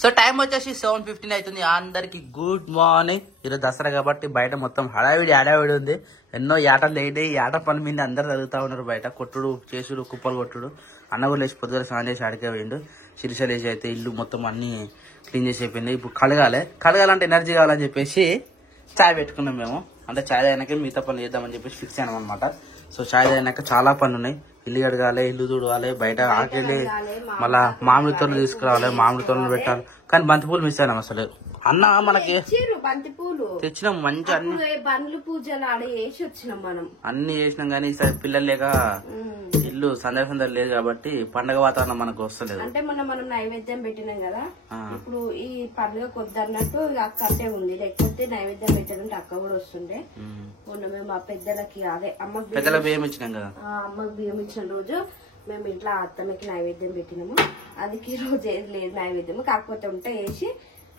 So time వచ్చేసి 7:15 అవుతుంది. అందరికి గుడ్ మార్నింగ్. ఈరోజు దసరా కాబట్టి బయట మొత్తం హడావిడి ఉంది. ఎన్నో ఆటలు లేని ఆట పని మీద అందరు చదువుతా ఉన్నారు. బయట కొట్టుడు చేసుడు కుప్పలు కొట్టుడు. అన్న కూడా లేచి పొద్దున స్నానం చేసి అడిగే పోయిండు. శిరీష లేచి అయితే ఇల్లు మొత్తం అన్ని క్లీన్ చేసి అయిపోయింది. ఇప్పుడు కడగాలంటే ఎనర్జీ కావాలని చెప్పేసి చాయ్ పెట్టుకున్నాం మేము. అంటే చాయ్ తాగినాక మిగతా పనులు చేద్దామని చెప్పేసి ఫిక్స్ అయినాం అనమాట. సో చాయ్ తాగినాక చాలా పనులు ఉన్నాయి. ఇల్లు కడగాలి, ఇల్లు తుడవాలి, బయట ఆకెళ్ళి మళ్ళా మామిడి తోళ్ళు తీసుకురావాలి, మామిడి తోళ్ళు పెట్టాలి. కానీ బంతిపూలు మిస్ అయినాం అసలు. అన్న మనకి తెచ్చినాం మంచి బండ్లు పూజలు ఆడ వేసి వచ్చినాం మనం. అన్ని చేసినాం కానీ ఈసారి పిల్లలు లేక ఇల్లు సందడి లేదు కాబట్టి పండగ వాతావరణం మనకు వస్తలేదు. అంటే మనం నైవేద్యం పెట్టినాం కదా, ఇప్పుడు ఈ పండుగ కొద్దన్నట్టు అక్క అంటే ఉంది. లేకపోతే నైవేద్యం పెట్టాలంటే అక్క కూడా వస్తుండే. మొన్న మేము మా పెద్దలకి అదే అమ్మకి పెద్దల బియ్యం ఇచ్చినాం కదా, అమ్మకి బియ్యం ఇచ్చిన రోజు మేము ఇంట్లో అత్తమ్మకి నైవేద్యం పెట్టినాము. అందుకే ఈ రోజు ఏది లేదు నైవేద్యం. కాకపోతే ఉంటే వేసి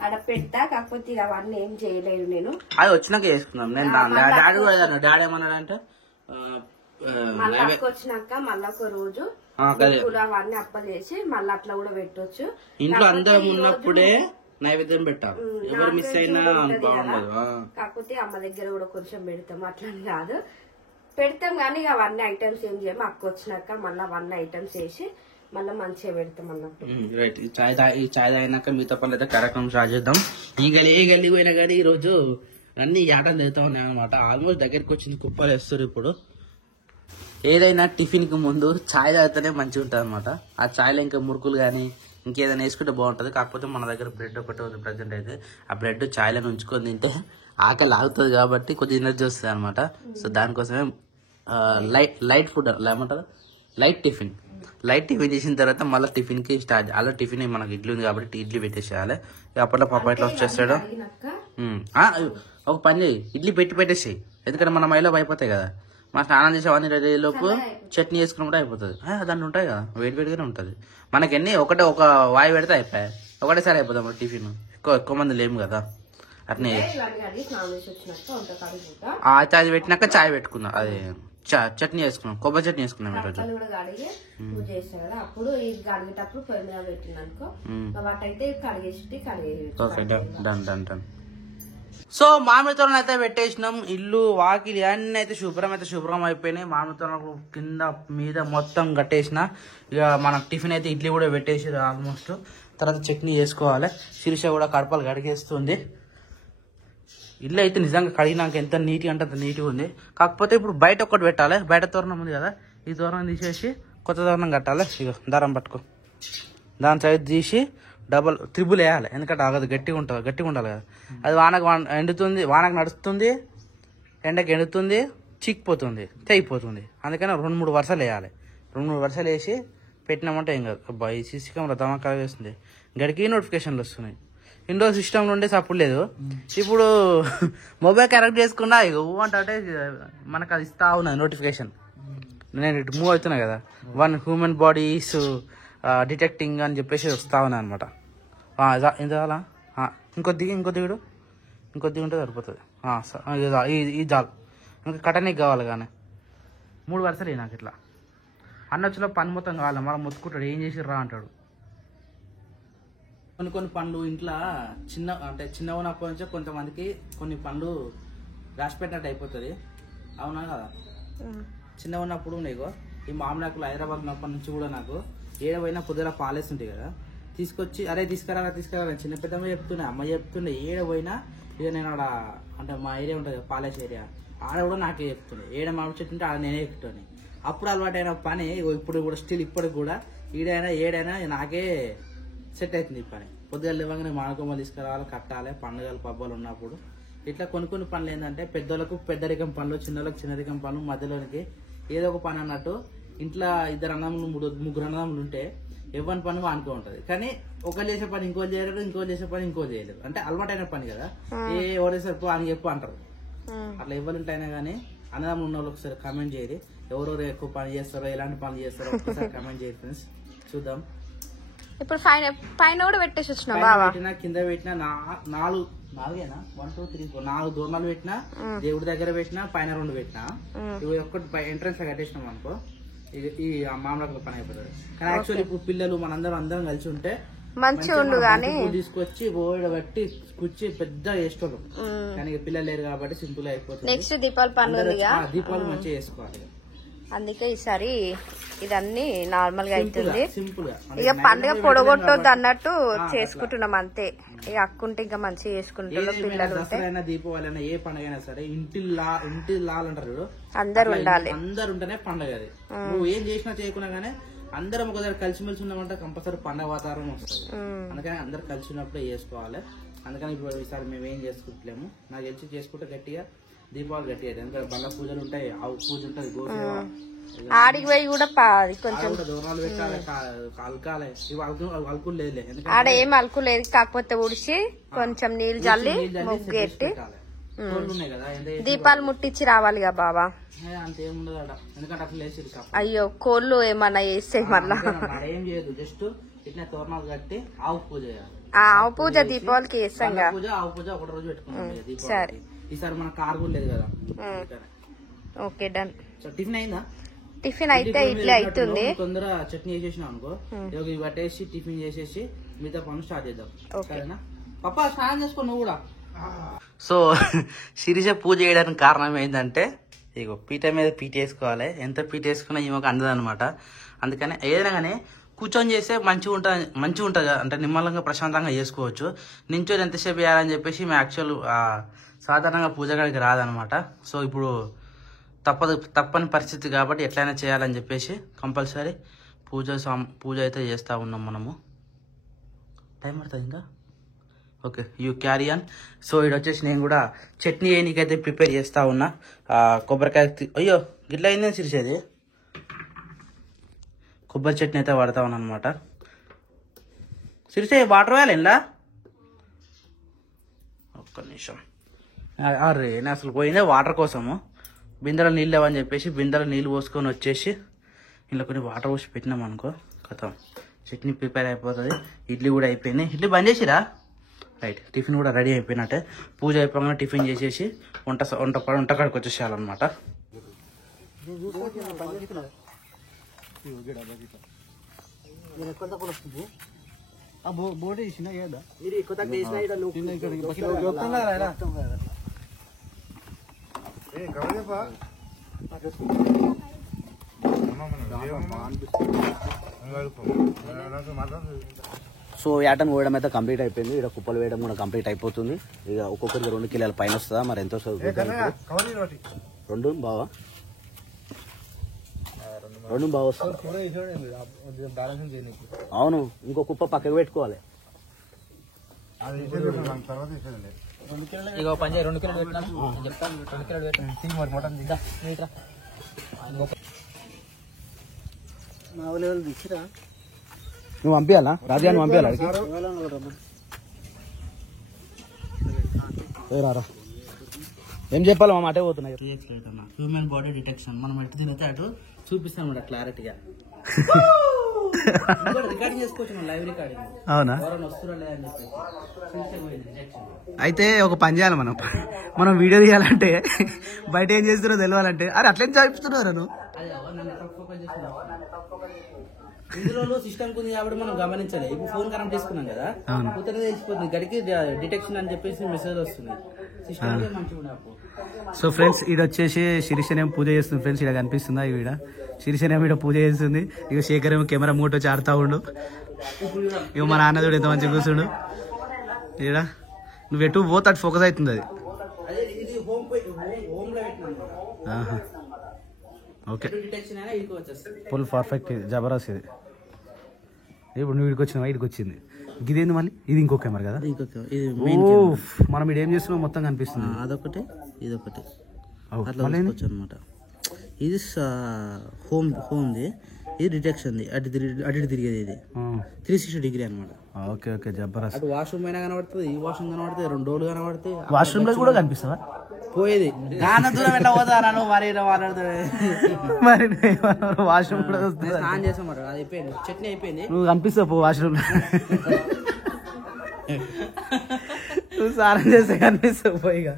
ఆడ పెడతా. కాకపోతే అవన్నీ ఏం చేయలేదు నేను. అది వచ్చినాక చేసుకున్నాం. నేను డాడీ ఏమన్నాడంటే మళ్ళీ అక్క వచ్చినాక మళ్ళీ ఒక రోజు అవన్నీ అప్పలు చేసి మళ్ళీ అట్లా కూడా పెట్టొచ్చు. ఇంట్లో అందరం ఉన్నప్పుడే నైవేద్యం పెట్టాలి. ఎవరు మిస్ అయినా బాగుండదు. కాకపోతే అమ్మ దగ్గర కూడా కొంచెం పెడతాం, అట్లని కాదు పెడతాం కానీ అవన్నీ ఐటమ్స్ ఏం చేయము. అక్క వచ్చినాక మళ్ళీ అవన్నీ ఐటమ్స్ వేసి మళ్ళీ మంచిగా పెడతాం అన్నట్టు. రైట్. ఈ చాయ్ తాగినాక మిగతా పనులు అయితే కార్యక్రమం స్టార్ట్ చేద్దాం. ఈ గల్లి పోయినా కానీ ఈ రోజు అన్ని ఆటలు తిరుగుతా ఉన్నాయి అనమాట. ఆల్మోస్ట్ దగ్గరికి వచ్చింది, కుప్పలు వేస్తారు. ఇప్పుడు ఏదైనా టిఫిన్ కి ముందు చాయ్ తాగితేనే మంచిగా ఉంటుంది అనమాట. ఆ చాయ్లో ఇంకా మురుకులు కానీ ఇంకేదైనా వేసుకుంటే బాగుంటుంది. కాకపోతే మన దగ్గర బ్రెడ్ ఒకటే ఉంది ప్రజెంట్ అయితే. ఆ బ్రెడ్ చాయ్లో ఉంచుకొని తింటే ఆకలి ఆగుతుంది కాబట్టి కొంచెం ఎనర్జీ వస్తుంది అనమాట. సో దానికోసమే లైట్ ఫుడ్ ఏమంటారు, లైట్ టిఫిన్ చేసిన తర్వాత మళ్ళీ టిఫిన్ కి స్టార్ట్. అలా టిఫిన్ మనకి ఇడ్లీ ఉంది కాబట్టి ఇడ్లీ పెట్టేసేయాలి. అప్పట్లో పాప ఇట్లా వచ్చేస్తాడు. ఒక పని చేయి, ఇడ్లీ పెట్టేసేయి. ఎందుకంటే మన మైలో అయిపోతాయి కదా. మన స్నానం చేసేవన్నీ రెడీ లోపు చట్నీ చేసుకుని కూడా అయిపోతుంది. దాన్ని ఉంటాయి కదా, వేడిగానే ఉంటుంది. మనకి ఒక వాయి పెడితే అయిపోయాయి. ఒకటేసారి అయిపోతాం మన టిఫిన్. ఎక్కువ మంది లేము కదా. అట్నే అది పెట్టినాక చాయ్ పెట్టుకుందాం. అది చట్నీ వేసుకున్నాం, కొబ్బరి చట్నీ వేసుకున్నాం ఈరోజు. డన్. సో మామిడి తోరణం అయితే పెట్టేసినాం. ఇల్లు వాకిలి అన్ని అయితే శుభ్రం అయిపోయినాయి. మామిడి తోరణం కింద మీద మొత్తం కట్టేసిన. ఇక మన టిఫిన్ అయితే ఇడ్లీ కూడా పెట్టేసి ఆల్మోస్ట్. తర్వాత చట్నీ చేసుకోవాలి. శిరీష కూడా కడపలు కడిగేస్తుంది. ఇల్లు అయితే నిజంగా కడిగినాక ఎంత నీట్గా అంటే అంత నీట్గా ఉంది. కాకపోతే ఇప్పుడు బయట ఒక్కటి పెట్టాలి. బయట తోరణం ఉంది కదా, ఈ తోరణం తీసేసి కొత్త తోరణం కట్టాలి. ఇక దారం పట్టుకో, దాని సైడ్ తీసి త్రిబుల్ వేయాలి. ఎందుకంటే ఆగదు, గట్టిగా ఉండాలి కదా. అది వానకు నడుస్తుంది, ఎండకి ఎండుతుంది, చీకిపోతుంది, తెగిపోతుంది. అందుకని 2-3 వరుసలు వేయాలి. 2-3 వరుసలు వేసి పెట్టినామంటే ఏం కాదు. అబ్బా ఈ సీసీ కెమెరా ధమాకా వేస్తుంది. గడికి నోటిఫికేషన్లు వస్తున్నాయి. ఇండోర్ సిస్టమ్లో ఉండే సప్పుడు లేదు. ఇప్పుడు మొబైల్ కనెక్ట్ చేసుకున్నా ఇక అంటే మనకు అది ఇస్తా ఉన్నది నోటిఫికేషన్. నేను ఇటు మూవ్ అవుతున్నా కదా, 1 హ్యూమన్ బాడీస్ డిటెక్టింగ్ అని చెప్పేసి వస్తా ఉన్నా అనమాట. ఎంత అలా ఇంకొద్దిగా ఉంటే సరిపోతుంది. ఈ జాల్ ఇంకా కటనీకి కావాలి. కానీ 3 వరుసలు నాకు ఇట్లా అన్నొచ్చులో పని మొత్తం కావాలి. మనం మొత్తుకుంటాడు, ఏం చేసి రా అంటాడు. కొన్ని పండ్లు ఇంట్లో చిన్న ఉన్నప్పటి నుంచే కొంతమందికి కొన్ని పండ్లు రాసి పెట్టినట్టు అయిపోతుంది. అవునా కదా? చిన్న ఉన్నప్పుడు నీకు ఈ మామిడాకులు హైదరాబాద్ ఉన్నప్పటి నుంచి కూడా నాకు ఏడవైనా పొద్దున పాలేసి ఉంటాయి కదా, తీసుకొచ్చి అరే తీసుకురా చిన్న పెద్దమ్మ చెప్తున్నా, అమ్మ చెప్తుండే. ఏడవైనా ఇక నేను ఆడ అంటే మా ఏరియా ఉంటుంది పాలేస్ ఏరియా, ఆడ కూడా నాకే చెప్తుండే. ఏడ మామిడి చెట్టు ఉంటే ఆడ నేనే ఎక్కుతాను. అప్పుడు అలవాటైన పని ఇప్పుడు కూడా స్టిల్ ఇప్పటికి కూడా ఏడైనా నాకే సెట్ అవుతుంది ఈ పని. పొద్దుగా లేవగానే మామిడికొమ్మలు తీసుకురావాలి, కట్టాలి. పండుగలు పబ్బాలు ఉన్నప్పుడు ఇట్లా కొన్ని పనులు ఏంటంటే పెద్దలకు పెద్దరికం పనులు, చిన్నలకు చిన్నరికం పనులు, మధ్యలోనికి ఏదో ఒక పని అన్నట్టు. ఇంట్లో 2 అన్నములు 3 అన్నములు ఉంటే ఎవరి పని వానుకో ఉంటది. కానీ ఒకరు చేసే పని ఇంకోటి చేయలేరు, ఇంకోటి చేసే పని ఇంకోటి చేయలేరు. అంటే అలవాటైన పని కదా, ఎవరేసారు అని చెప్పు అంటారు. అట్లా ఎవరింటైనా కానీ అన్నదమ్ములు ఉన్న వాళ్ళు ఒకసారి కమెంట్ చేయరు. ఎవరెవరు ఎక్కువ పని చేస్తారో, ఎలాంటి పని చేస్తారో ఒకసారి కమెంట్ చేయరు ఫ్రెండ్స్. చూద్దాం. ఇప్పుడు పైన కూడా పెట్టేసి వచ్చిన పెట్టినా కింద పెట్టినా 4 దూరణాలు పెట్టినా, దేవుడి దగ్గర పెట్టినా, పైన 2 పెట్టినా. ఇవి ఒక్కటి ఎంట్రన్స్ లో కట్టేసినాం అనుకో, ఈ మామిడాకుల పని అయిపోతుంది. కానీ యాక్చువల్లీ ఇప్పుడు పిల్లలు అందరం కలిసి ఉంటే మంచిగా ఉండు గానీ తీసుకొచ్చి బోర్డు బట్టి కూర్చి పెద్ద చేసేటోళ్ళు. కానీ పిల్లలు లేరు కాబట్టి సింపుల్ అయిపోతుంది. నెక్స్ట్ దీపావళి పండుగ దీపావళి మంచిగా చేసుకోవాలి. అందుకే ఈసారి ఇదన్నీ నార్మల్ గా అవుతుంది. సింపుల్ గా ఇక పండుగ పొడగొట్టొద్దు అన్నట్టు చేసుకుంటున్నాం అంతే. ఇక అక్కుంటే ఇంకా మంచిగా చేసుకుంటున్నాం. పిల్లలు దసరా దీపావళి అయినా ఏ పండుగ అయినా సరే ఇంటి లాల్ అంటారు, అందరు ఉండాలి. అందరు ఉంటేనే పండుగ. అది నువ్వు ఏం చేసినా చేయకున్నా గానీ అందరం ఒక దగ్గర కలిసిమెలిసి ఉన్నామంటే కంపల్సరీ పండుగ వాతావరణం వస్తుంది. అందుకని అందరు కలిసి ఉన్నప్పుడే చేసుకోవాలి. అందుకని ఇప్పుడు ఈసారి మేము ఏం చేసుకుంటలేము. నాకు తెలిసి చేసుకుంటే గట్టిగా దీపావళి గట్టిగా, ఎందుకంటే బండ పూజలు ఉంటాయి, ఆవు పూజ ఉంటుంది, గోసేవ, ఆడికి పోయి కూడా కొంచెం దూరాలు పెట్టాలి, అలకాలి. ఇవి అలుకులు లేదు, ఆడ ఏం అలుకు లేదు. కాకపోతే ఉడిచి కొంచెం నీళ్ళు చల్లి ముగ్గు ఎట్టి ఉన్నాయి కదా, దీపాలు ముట్టించి రావాలిగా బాబా. అంతేముండదు అక్కడ, ఎందుకంటే అట్లా వేసి అయ్యో కోళ్ళు ఏమన్నా వేస్తే మళ్ళా ఏం చేయదు. జస్ట్ ఇట్లా తోరణాలు కట్టి ఆవు పూజ చేయాలి. ఆవు పూజ దీపావళికి చేస్తాం. పూజ ఆవు పూజ ఒకటి రోజు పెట్టుకున్నాం. సరే ఈసారి మన కార్ కూడా లేదు కదా. Okay done. టిఫిన్ అయిందా? టిఫిన్ అయితే ఇడ్లీ అవుతుంది. తొందర చట్నీ చేసేసినాం అనుకో, ఇవి పట్టేసి టిఫిన్ చేసేసి మిగతా పనులు స్టార్ట్ చేద్దాం. సరేనా పప్పా? స్నానం చేసుకో నువ్వు కూడా. సో శిరీష పూజ చేయడానికి కారణం ఏంటంటే ఇగో పీట మీద పీట వేసుకోవాలి. ఎంత పీట వేసుకున్నా ఈమెకు అందదు అనమాట. అందుకని ఏదైనా కానీ కూర్చొని చేస్తే మంచిగా ఉంటుంది అంటే నిమ్మలంగా ప్రశాంతంగా చేసుకోవచ్చు. నించొని ఎంతసేపు చేయాలని చెప్పేసి మేము యాక్చువల్ సాధారణంగా పూజ గడికి రాదనమాట. సో ఇప్పుడు తప్పని పరిస్థితి కాబట్టి ఎట్లయినా చేయాలని చెప్పేసి కంపల్సరీ పూజ అయితే చేస్తూ ఉన్నాం మనము. టైం పడుతుంది ఇంకా. Okay you carry on. So ఇది వచ్చేసి నేను కూడా చట్నీ వేయనీకైతే ప్రిపేర్ చేస్తూ ఉన్నా. కొబ్బరికాయ అయ్యో గిట్ల అయిందని సిరిసేది కొబ్బరి చట్నీ అయితే వాడుతా ఉన్నా అనమాట. సిరిసే వాటర్ వేయాలి ఇలా ఒక్క నిమిషం. అరే నేను అసలు పోయిందే వాటర్ కోసము. బిందెలో నీళ్ళు లేవని చెప్పేసి బిందెలో నీళ్ళు పోసుకొని వచ్చేసి ఇలా కొన్ని వాటర్ పోసి పెట్టినాం అనుకో కథం చట్నీ ప్రిపేర్ అయిపోతుంది. ఇడ్లీ కూడా అయిపోయింది. ఇడ్లీ బంద్ చేసిరా? రైట్. టిఫిన్ కూడా రెడీ అయిపోయినట్టే. పూజ అయిపోగానే టిఫిన్ చేసేసి వంటకాడికి వచ్చేసేయాలన్నమాట. బోర్డు వేసినా ఏదా మీరు ఎక్కువ తక్కువ సో యాటన్ పోయడం అయితే కంప్లీట్ అయిపోయింది. ఇక్కడ కుప్పలు వేయడం కూడా కంప్లీట్ అయిపోతుంది. ఇక ఒక్కొక్కరికి 2 కిలోల పైన వస్తుందా మరి ఎంతో రెండు బావా వస్తుంది. అవును ఇంకో కుప్ప పక్కకు పెట్టుకోవాలి. ఇక పని 2 కిలోలు పెట్టినాను చెప్తాను. 2 కిలోలు పెట్టాను మటన్ తీసిరా. నువ్వు పంపించాలా రాజా? నువ్వు పంపించాలా? రారా ఏం చెప్పాలి మా అటే పోతున్నాయి. హ్యూమన్ బాడీ డిటెక్షన్ మనం ఎటు తిరిగితే అటు చూపిస్తాం అన్నమాట క్లారిటీగా. రికార్డింగ్ చేసుకోవచ్చు మనం, లైవ్ రికార్డింగ్. అవునా? ఎవరైనా వస్తురా లేదని చెప్పేసి అయితే ఒక పని చేయాలి మనం వీడియో తీయాలంటే బయట ఏం చేస్తున్నారో తెలియాలంటే అరే అట్లేం చెప్తున్నారు నువ్వు. ఇందులో సిస్టమ్ ఉంది కాబట్టి మనం గమనించాలి. ఇప్పుడు ఫోన్ కనెక్ట్ చేసుకున్నాం కదా, కొత్తగా తెలిసిపోతుంది గడికి డిటెక్షన్ అని చెప్పేసి మెసేజ్ వస్తుంది. సిస్టమ్ మంచిగా. సో ఫ్రెండ్స్ ఇది వచ్చేసి శిరీషనేమో పూజ చేస్తుంది. ఫ్రెండ్స్ ఇలా కనిపిస్తుందా ఈడ? శిరీషనేమో ఇక్కడ పూజ చేస్తుంది. ఇక శేఖర్ ఏమో కెమెరా మూట వచ్చి ఆడుతూ ఉండు. ఇక మా నాన్న చూడు ఎంత మంచిగా కూర్చుండు ఈడ. నువ్వు ఎటు పోతే అటు ఫోకస్ అవుతుంది అది. Okay full perfect Jabardasth. ఇది ఇప్పుడు నువ్వు ఇడికి వచ్చినావా? ఇడికి వచ్చింది. ఇదేంది మళ్ళీ? ఇది ఇంకో కెమెరా కదా. మనం ఇది ఏం చేస్తున్నాం మొత్తం కనిపిస్తుంది. అదొకటి ఇదొకటి అనమాట. ఇది హోమ్ది, ఇది డిటెక్షన్ది. అటు తిరిగేది ఇది 360 డిగ్రీ అనమాట. Okay okay Jabardasth. అటు వాష్రూమ్ అయినా కనబడుతుంది, ఈ వాష్రూమ్ కనబడుతుంది, 2 డోర్లు కనబడుతాయి. వాష్రూమ్ లో కూడా కనిపిస్తుందా? పోయేది దూరం ఎట్లా పోతా మరి మరి వాష్రూమ్ కూడా స్నానం చేసాం మరి. అది అయిపోయింది, చట్నీ అయిపోయింది. నువ్వు కనిపిస్తావు పో వాష్రూమ్ లో. నువ్వు స్నానం చేస్తే కనిపిస్తావు పో. ఇక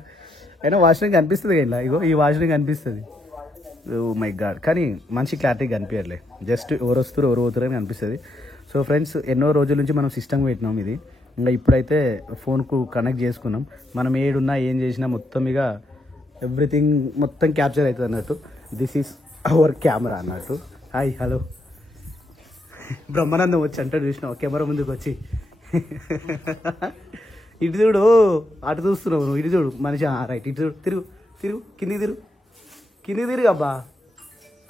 అయినా వాష్రూమ్ కనిపిస్తుంది ఇలా. ఇగో ఈ వాష్రూమ్ కనిపిస్తుంది. Oh my God. కానీ మంచి క్లారిటీ కనిపించట్లే. జస్ట్ ఎవరు వస్తారు ఎవరు పోతారు అని అనిపిస్తుంది. సో ఫ్రెండ్స్ ఎన్నో రోజుల నుంచి మనం సిస్టమ్ పెట్టినాం ఇది. ఇంకా ఇప్పుడైతే ఫోన్కు కనెక్ట్ చేసుకున్నాం. మనం ఏడున్నా ఏం చేసినా మొత్తం ఇక ఎవ్రీథింగ్ మొత్తం క్యాప్చర్ అవుతుంది అన్నట్టు. దిస్ ఈస్ అవర్ కెమెరా అన్నట్టు. హాయ్ హలో బ్రహ్మానందం వచ్చి అంటాడు చూసినావు కెమెరా ముందుకు వచ్చి. ఇటు చూడు, అటు చూస్తున్నావు నువ్వు, ఇటు చూడు మనిషి. రైట్, ఇటు చూడు, తిరుగు తిరుగు, కిందికి తిరుగు అబ్బా.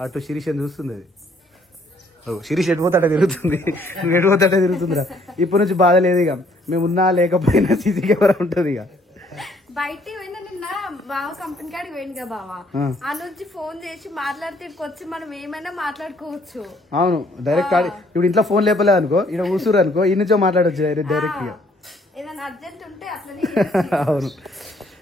అటు శిరీష్ అని చూస్తుంది అది. శిరీష్ ఎటుపోతాడే తిరుగుతుంది, నువ్వు ఎటుపోతాడే తిరుగుతుందిరా. ఇప్పటి నుంచి బాధ లేదు ఇక, మేము ఉన్నా లేకపోయినా సీసీ కెమెరా ఉంటుంది ఇక. బయటికి పోయినా నిన్న బావ కంపెనీ కాడికి పోయింది కదా బావ, ఆ నుంచి ఫోన్ చేసి మాట్లాడితే వచ్చి మనం ఏమైనా మాట్లాడుకోవచ్చు. అవును, డైరెక్ట్ ఇప్పుడు ఇంట్లో ఫోన్ లేపలేదు అనుకో, ఇక్కడ కూర్చురు అనుకో, ఈ నుంచో మాట్లాడవచ్చు డైరెక్ట్ గా. ఏదైనా అర్జెంట్ ఉంటే అట్లనే. అవును.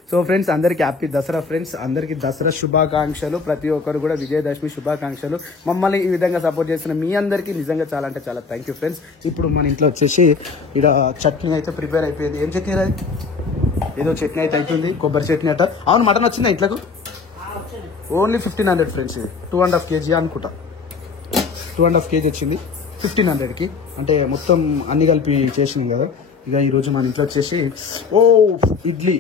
సో ఫ్రెండ్స్ అందరికి హ్యాపీ దసరా. ఫ్రెండ్స్ అందరికి దసరా శుభాకాంక్షలు. ప్రతి ఒక్కరు కూడా విజయదశమి శుభాకాంక్షలు. మమ్మల్ని ఈ విధంగా సపోర్ట్ చేస్తున్న మీ అందరికీ నిజంగా చాలా అంటే చాలా థ్యాంక్ యూ ఫ్రెండ్స్. ఇప్పుడు మన ఇంట్లో వచ్చేసి ఇక్కడ చట్నీ అయితే ప్రిపేర్ అయిపోయింది. ఏం చట్నీ అది? ఏదో చట్నీ అయితే అవుతుంది, కొబ్బరి చట్నీ అట. అవును, మటన్ వచ్చిందా ఇంట్లోకి? Only 1500 friends. ఇది 2.5 kg అనుకుంటా. 2.5 kg వచ్చింది 1500కి. అంటే మొత్తం అన్ని కలిపి చేసినాం కదా. ఇక ఈరోజు మన ఇంట్లో వచ్చేసి ఇడ్లీ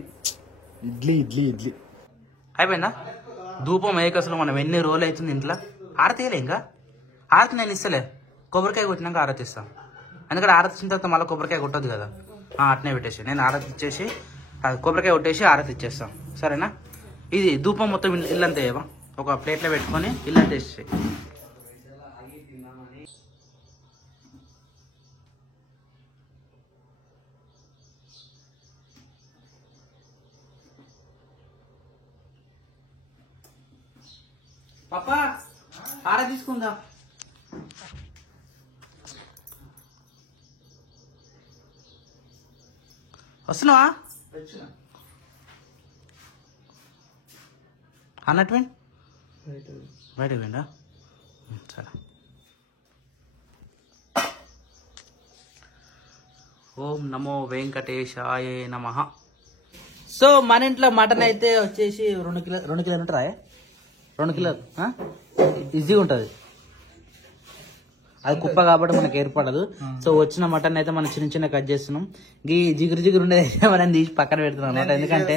అయిపోయిందా? ధూపం ఏకసలు మనం ఎన్ని రోజులు అవుతుంది ఇంట్లో. ఆరతి వేయలే ఇంకా. ఆరతి నేను ఇస్తలే, కొబ్బరికాయ కొట్టినాక ఆరతి ఇస్తాను. ఎందుకంటే ఆరతి ఇచ్చిన తర్వాత మళ్ళీ కొబ్బరికాయ కొట్టదు కదా. అట్నే పెట్టేసి నేను ఆరతి ఇచ్చేసి కొబ్బరికాయ కొట్టేసి ఆరతి ఇచ్చేస్తాం, సరేనా? ఇది ధూపం మొత్తం ఇల్లంతా ఏవా ఒక ప్లేట్లో పెట్టుకొని ఇల్లంతా వేసేసి. పాపా ఆరా తీసుకుందా? వస్తున్నావా అన్నట్టు? బయటకు పోయిందా? సరే. ఓం నమో వెంకటేశాయ నమః. సో మన ఇంట్లో మటన్ అయితే వచ్చేసి 2 కిలోలు ఉంటారా? 2 కిలోలు ఈజీగా ఉంటుంది. అది కుప్ప కాబట్టి మనకు ఏర్పడదు. సో వచ్చిన మటన్ అయితే మనం చిన్న కట్ చేస్తున్నాం. ఈ జిగురు ఉండేది అయితే మనం తీసి పక్కన పెడుతున్నాం అనమాట. ఎందుకంటే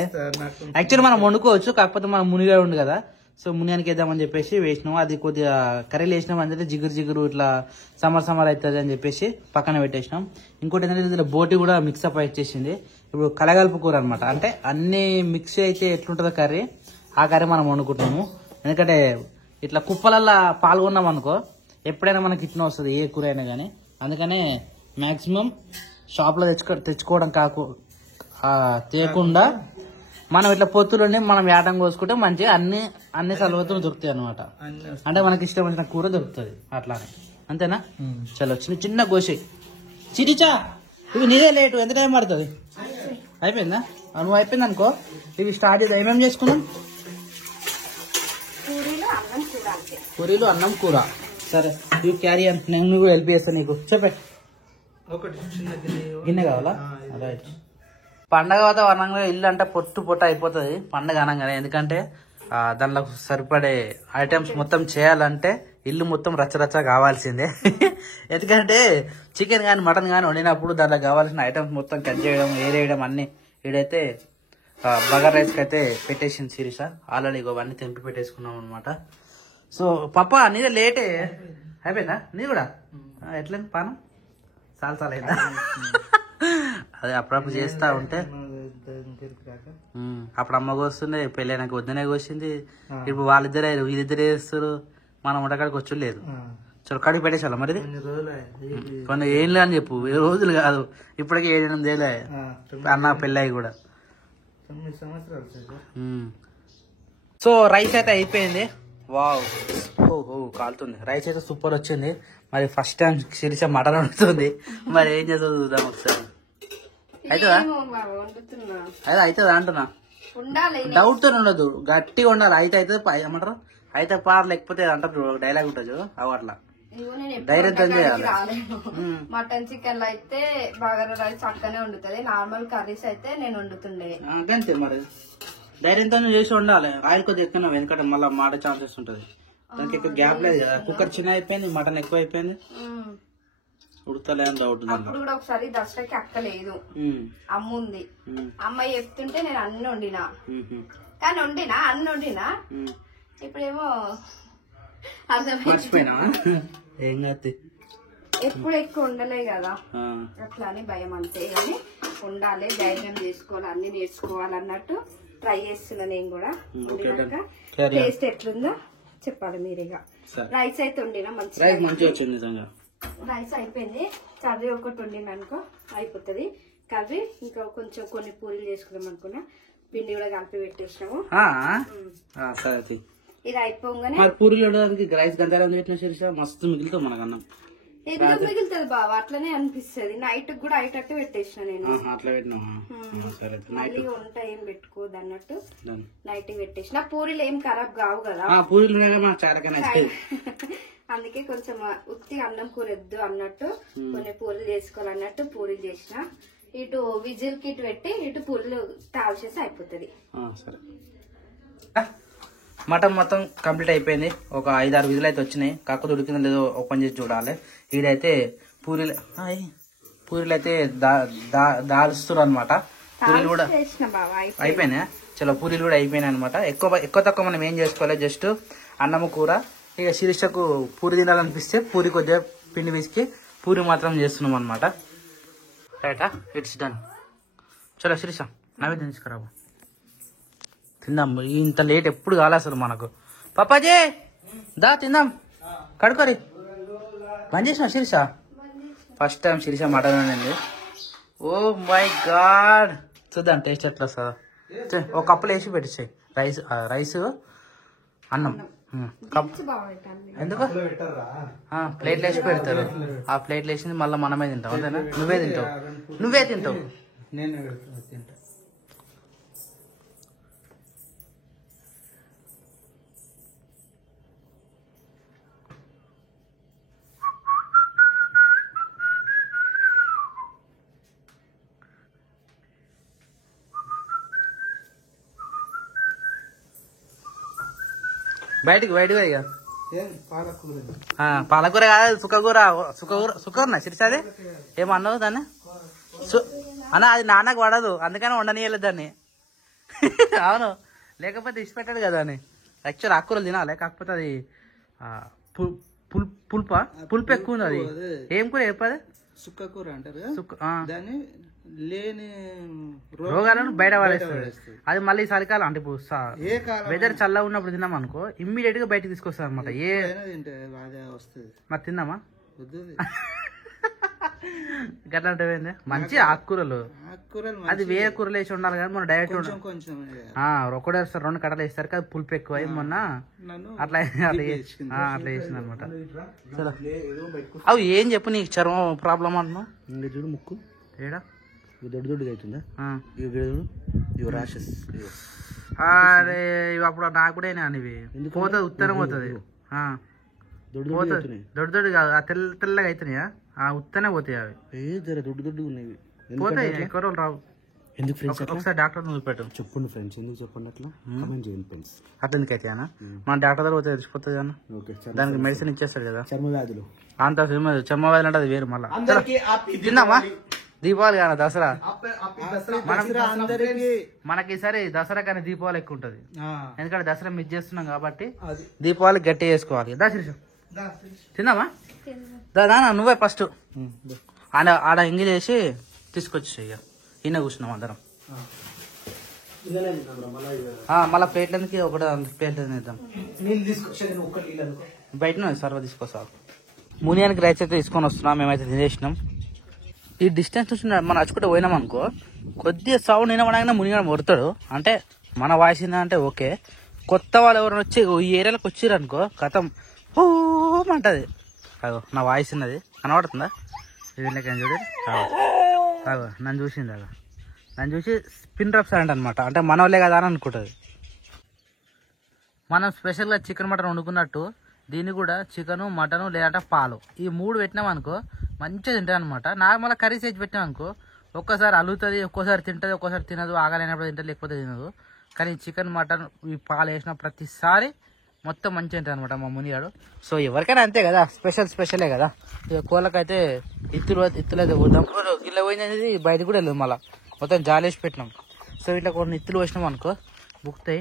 యాక్చువల్లీ మనం వండుకోవచ్చు, కాకపోతే మనం మునిగా ఉండు కదా. సో మునిగానికి వేద్దామని చెప్పేసి వేసినాము. అది కొద్దిగా కర్రీలు వేసినాం అంటే జిగురు ఇట్లా సమ్మర్ అవుతుంది అని చెప్పేసి పక్కన పెట్టేసినాం. ఇంకోటి ఏంటంటే ఇందులో బోటి కూడా మిక్సప్ వచ్చేసింది. ఇప్పుడు కలగలుపు కూర అనమాట. అంటే అన్ని మిక్స్ అయితే ఎట్లుంటుందో కర్రీ, ఆ కర్రీ మనం వండుకుంటున్నాము. ఎందుకంటే ఇట్లా కుప్పలల్లో పాల్గొన్నాం అనుకో, ఎప్పుడైనా మనకి ఇట్లా వస్తుంది ఏ కూర అయినా కానీ. అందుకనే మ్యాక్సిమం షాప్లో తెచ్చుకోవడం తేకుండా మనం ఇట్లా పొత్తులుండి మనం యాటం కోసుకుంటే మంచిగా అన్ని సలవతులు దొరుకుతాయి అనమాట. అంటే మనకి ఇష్టం వచ్చిన కూర దొరుకుతుంది అట్లానే. అంతేనా? చలో చిన్న గోషి చిరిచా. ఇవి నీదే లేటు, ఎంత టైం పడుతుంది? అయిపోయిందా? నువ్వు అయిపోయింది అనుకో, ఇవి స్టార్ట్ చేద్దాం. ఏమేమి చేసుకున్నాం? పూరీలు, అన్నం, కూర. సరే యూ క్యారీ అని. నేను హెల్ప్ చేస్తాను నీకు. చెప్పే. ఒకటి గిన్నె కావాలా? రైట్. పండగ వాతావరణంలో ఇల్లు అంటే పొట్టు అయిపోతుంది పండగ అనగానే. ఎందుకంటే దానిలో సరిపడే ఐటమ్స్ మొత్తం చేయాలంటే ఇల్లు మొత్తం రచ్చరచ్చ కావాల్సిందే. ఎందుకంటే చికెన్ కానీ మటన్ కానీ వండినప్పుడు దాంట్లో కావాల్సిన ఐటమ్స్ మొత్తం కట్ చేయడం, ఏరేయడం అన్ని. ఈడైతే బగారా రైస్కి అయితే పెట్టేసింది శిరీష. ఆల్రెడీ ఇవన్నీ తెంపి పెట్టేసుకున్నాం అనమాట. సో పప్ప నీదే లేటే అయిపోయిందా? నీ కూడా ఎట్లయింది పానం? చాలా అయిందా? అదే అప్పుడప్పుడు చేస్తా ఉంటే అప్పుడు అమ్మ కోస్తుండే, పెళ్ళైనాక వద్దనే కోసింది. ఇప్పుడు వీళ్ళిద్దరే చేస్తారు, మనం ఉండకాడికి వచ్చి లేదు. చలో కడిగి పెట్టేసాల మరి. కొన్ని ఏళ్ళు అని చెప్పు, రోజులు కాదు, ఇప్పటికే 7-8 ఏళ్ళే అన్న పెళ్ళయి కూడా. సో రైస్ అయితే అయిపోయింది. వావ్, ఓహో కాలుతుంది. రైస్ అయితే సూపర్ వచ్చింది. మరి ఫస్ట్ టైం శిరీష మటన్ వండుతుంది. మరి ఏం చేస్తుందో చూద్దాం ఒకసారి. అవుతుందా? అదే అవుతుందా అంటున్నా. డౌట్ తో ఉండదు, గట్టిగా ఉండాలి. అయితే ఏమంటారు, అయితే పార్ లేకపోతే అంటారు డైలాగ్ ఉంటుంది అట్లా. ధైర్యంతో చేయాలి. మటన్ చికెన్ అయితే బగారా రైస్ చక్కనే వండుతుంది. నార్మల్ కర్రీస్ అయితే నేను వండుతుండే అంతే. మరి ధైర్యంతో చేసి ఉండాలి. ఆయిల్ కొద్దిగా ఎక్కువ, ఎందుకంటే మళ్ళీ మాట ఛాన్సెస్ ఉంటుంది. దానికి ఎక్కువ గ్యాప్ లేదు కదా. కుక్కర్ చిన్న అయిపోయింది, మటన్ ఎక్కువ అయిపోయింది. ఉడతలే అని డౌట్ అప్పుడు కూడా ఒకసారి దసరాకి అక్క లేదు, అమ్మ ఉంది. అమ్మాయి చెప్తుంటే నేను అన్ని వండినా, కానీ అన్ని వండినా. ఇప్పుడేమో మర్చిపోయినా ఏం కాదు, ఎప్పుడు ఎక్కువ ఉండలే కదా, అట్లా అని భయం అంతే. కానీ ఉండాలి, ధైర్యం చేసుకోవాలి, అన్ని నేర్చుకోవాలన్నట్టు ట్రై చేస్తున్నా నేను కూడా. టేస్ట్ ఎట్లుందో చెప్పాలి మీరేగా. రైస్ అయితే వండినా మంచిగా వచ్చింది. నిజంగా రైస్ అయిపోయింది. కర్రీ ఒకటి వండిన అనుకో అయిపోతుంది. కర్రీ ఇంకా కొంచెం కొన్ని పూరీలు చేసుకుందాం అనుకున్నా, పిండి కూడా కలిపి పెట్టేసినాము. సరే, ఇది అయిపోగానే పూరీలు రైస్ గంధారం పెట్టిన శిరీష మస్తు మిగులుతాం మనకన్నా. ఎందుకు మిగులుతుంది బాబా, అట్లనే అనిపిస్తుంది. నైట్ కూడా అయ్యేటట్టు పెట్టేసిన నేను. అట్లా మళ్ళీ వంట ఏం పెట్టుకోదు అన్నట్టు నైట్ పెట్టేసిన. పూరీలు ఏం ఖరాబ్ కావు కదా, అందుకే కొంచెం ఉత్తి అన్నం కూర వద్దు అన్నట్టు కొన్ని పూరీలు చేసుకోవాలన్నట్టు పూరీలు చేసిన. ఇటు విజిల్ కిట్ పెట్టి ఇటు పూరీలు తాల్చేసి అయిపోతుంది. సరే, మటన్ మొత్తం కంప్లీట్ అయిపోయింది. ఒక 5-6 విజులు అయితే వచ్చినాయి. కాకపోతే ఉడికిందో లేదో ఓపెన్ చేసి చూడాలి. ఈడైతే పూరీలు అయితే దాల్స్తున్నారు అనమాట. పూరీలు కూడా అయిపోయినాయి. చలో, పూరీలు కూడా అయిపోయినాయి అనమాట. ఎక్కువ తక్కువ మనం ఏం చేసుకోవాలి, జస్ట్ అన్నము కూర. ఇక శిరీషకు పూరి తినాలనిపిస్తే పూరి కొద్దిగా పిండి వేసి పూరి మాత్రం చేస్తున్నాం అనమాట. రైటా, ఇట్స్ డన్. చలో శిరీష, నైవేద్యం తీసుకురావు, తిందాం. ఇంత లేట్ ఎప్పుడు కాలే అసలు మనకు. పాపాజీ దా తిందాం, కడుకోరి. బంద్ చేసిన Sirisha, first time Sirisha mutton అండి. ఓ మై గాడ్, చూద్దాం టేస్ట్ ఎట్లా వస్తుందో. ఒక కప్పులు వేసి పెట్టేసాయి రైస్ అన్నం. ఎందుకు ప్లేట్లు వేసి పెడతారు, ఆ ప్లేట్లు వేసింది మళ్ళీ మనమే తింటాం. అంతేనా? నువ్వే తింటావు. బయటికి ఇక పాలకూర కాదు, సుక్కూర సిరిసాది ఏమన్నావు దాన్ని? అన్న అది నాన్నకు పడదు, అందుకని వండనీయలేదు దాన్ని. అవును, లేకపోతే ఇచ్చి పెట్టాడు కదా అని. యాక్చువల్ ఆకుకూరలు తినాలి, కాకపోతే అది పులుపు ఎక్కువ ఉంది. అది ఏం కూర చెప్పది? సుక్క కూర అంటారు దాన్ని. లేని రోగాలను బయట పడేస్తుంది. అది మళ్ళీ చలికాలం అంటే ఇప్పుడు వెదర్ చల్లగా ఉన్నప్పుడు తిన్నాం అనుకో, ఇమ్మీడియట్ గా బయటకు తీసుకొస్తారు అనమాట. మరి తిందామా? గట్లా అంటే మంచి ఆకుకూరలు, అది వేరే కూరలు వేసి ఉండాలి కానీ మన డైరెక్ట్ ఒకటే 2 కట్టలు వేస్తారు కదా, పులుపు ఎక్కువ మొన్న అట్లా వేసింది అనమాట. అవి ఏం చెప్పు, నీకు చర్మం ప్రాబ్లం అంటున్నావు? చూడు ముక్కు ఏడా దొడ్డుగా అవుతుందా? అరే అప్పుడు నాకు కూడా ఇవి పోతుంది, ఉత్తరం పోతుంది. దొడ్డు కాదు, ఆ తెల్లగా అవుతున్నాయా, ఆ ఉత్తనే పోతాయి. అవి దొడ్డు ఉన్నాయి, పోతాయి, ఎక్కువ రోజులు రావు. ఎందుకు ఫ్రెండ్స్? ఒకసారి డాక్టర్ చూపెట్టు. చెప్పండి ఫ్రెండ్స్, ఎందుకు చెప్పండి అట్లా కమెంట్ చేయండి ఫ్రెండ్స్. అట్లా ఎందుకైతే అన్న మన డాక్టర్ దగ్గర పోతే తెలిసిపోతుంది అన్న. దానికి మెడిసిన్ ఇచ్చేస్తాడు కదా. చర్మ వ్యాధులు అంత చర్మ వ్యాధులు అంటే అది వేరు. మళ్ళీ తిందామా? దీపావళి కానీ దసరా మనకి ఈసారి దసరా కానీ దీపావళి ఎక్కువ ఉంటది, ఎందుకంటే దసరా మిస్ చేస్తున్నాం కాబట్టి దీపావళి గట్టి చేసుకోవాలి. తిందామా? దాదా నువ్వే ఫస్ట్ ఆడ ఎంగిల్ వేసి తీసుకొచ్చి ఇక ఈయన కూర్చున్నాం అందరం. మళ్ళీ ప్లేట్లు ఎందుకు, ఒకటి ప్లేట్లు తినేద్దాం. బయట సర్వ తీసుకొస్తాం. మునియానికి రైస్ అయితే తీసుకొని వస్తున్నాం, మేమైతే తినేసినాం. ఈ డిస్టెన్స్ నుంచి మనం నచ్చుకుంటే పోయినాం అనుకో, కొద్దిగా సౌండ్ వినమనగానే మునిగడం కొడతాడు. అంటే మన వాయిస్ అంటే ఓకే, కొత్త వాళ్ళు ఎవరైనా వచ్చి ఈ ఏరియాలోకి వచ్చిర్రు అనుకో కథం అంటది. అగో నా వాయిస్ ఉన్నది కనబడుతుందా? ఇది చూడండి, అగో నన్ను చూసింది. అగో నన్ను చూసి స్పిన్ డ్రాప్ సైలెంట్ అనమాట, అంటే మన వాళ్ళే కదా అని అనుకుంటుంది. మనం స్పెషల్గా చికెన్ మటన్ వండుకున్నట్టు దీన్ని కూడా చికెను మటను లేదంటే పాలు, ఈ 3 పెట్టినాం అనుకో మంచిగా తింటుంది అనమాట. నార్మల్గా కర్రీస్ వేసి పెట్టినాం అనుకో ఒక్కసారి అలుగుతుంది, ఒక్కోసారి తింటుంది, ఒక్కోసారి తినదు, ఆగలేనప్పుడు తింటుంది, లేకపోతే తినదు. కానీ చికెన్ మటన్ ఈ పాలు వేసిన ప్రతిసారి మొత్తం మంచిగా ఉంటుంది అనమాట మా మునిగాడు. సో ఎవరికైనా అంతే కదా, స్పెషలే కదా. ఇక కోళ్ళకైతే ఇత్తులు అయితే పోతాం. ఇలా పోయింది బయట కూడా వెళ్ళదు, మళ్ళీ మొత్తం జాలేసి పెట్టినాం. సో ఇట్లా కొన్ని ఇత్తులు పోసినాం అనుకో బుక్తాయి.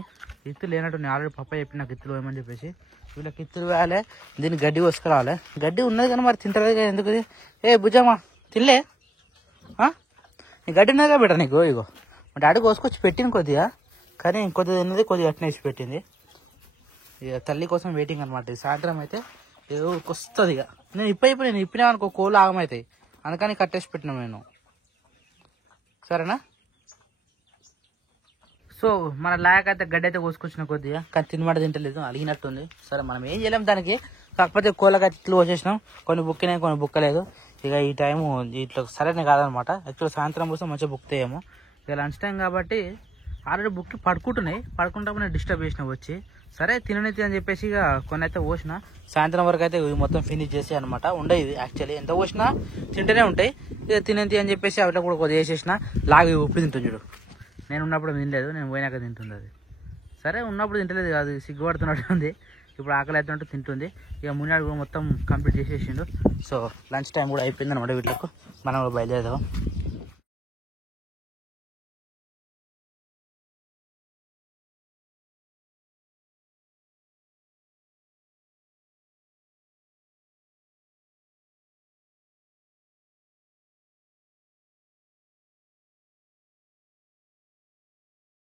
ఇత్తులు లేనట్టు నేను ఆల్రెడీ పప్ప చెప్పి నాకు ఇత్తులు వేయమని చెప్పేసి. వీళ్ళకి ఇత్తులు వేయాలి, దీన్ని గడ్డి కోసుకురావాలి. గడ్డి ఉన్నది కానీ మరి తింటారు కదా, ఎందుకు ఏ భుజమ్మా తినలే నీ గడ్డి ఉన్నదిగా బెటర్ నీకు. ఇగో మా డాడీ కోసుకొచ్చి పెట్టింది కొద్దిగా, కానీ కొద్దిగా తిన్నది కొద్దిగా అట్నేసి పెట్టింది. ఇక తల్లి కోసం వెయిటింగ్ అనమాట. సాయంత్రం అయితే ఏదో వస్తుంది. ఇక నేను నేను ఇప్పినా అనుకో కోళ్ళు ఆగమవుతాయి, అందుకని కట్టేసి పెట్టినాం నేను. సరేనా? సో మన లాయక్ అయితే గడ్డి అయితే కోసుకొచ్చిన కొద్దిగా, కానీ తినమాట తింటలేదు, అలిగినట్టుంది. సరే మనం ఏం చేయలేం దానికి. కాకపోతే కోళ్ళకి అయితే ఇట్లు వచ్చేసినాం, కొన్ని బుక్కినాయి కొన్ని బుక్కలేదు. ఇక ఈ టైము ఇట్లా సరైన కాదనమాట. యాక్చువల్ సాయంత్రం కోసం మంచిగా బుక్తాయేమో. ఇక లంచ్ టైం కాబట్టి ఆల్రెడీ బుక్కి పడుకుంటున్నాయి. పడుకుంటామని డిస్టర్బ్ చేసిన వచ్చి, సరే తిననైతే అని చెప్పేసి ఇక కొన్ని అయితే పోసిన. సాయంత్రం వరకు అయితే ఇవి మొత్తం ఫినిష్ చేసి అనమాట. ఉండవు ఇవి యాక్చువల్లీ, ఎంత పోసినా తింటూనే ఉంటాయి. ఇక తినేది అని చెప్పేసి అట్లా కూడా కొద్దిగా వేసేసిన. లాగి ఉప్పు తింటుంది చూడు. నేను ఉన్నప్పుడు తినలేదు, నేను పోయినాక తింటుంది అది. సరే ఉన్నప్పుడు తింటలేదు కాదు, సిగ్గుపడుతున్నట్టు ఉంది. ఇప్పుడు ఆకలి అవుతున్నట్టు తింటుంది. ఇక మున్నాడు కూడా మొత్తం కంప్లీట్ చేసేసిండు. సో లంచ్ టైం కూడా అయిపోయింది అనమాట వీళ్ళకు. మనం కూడా బయలుదేరదాం.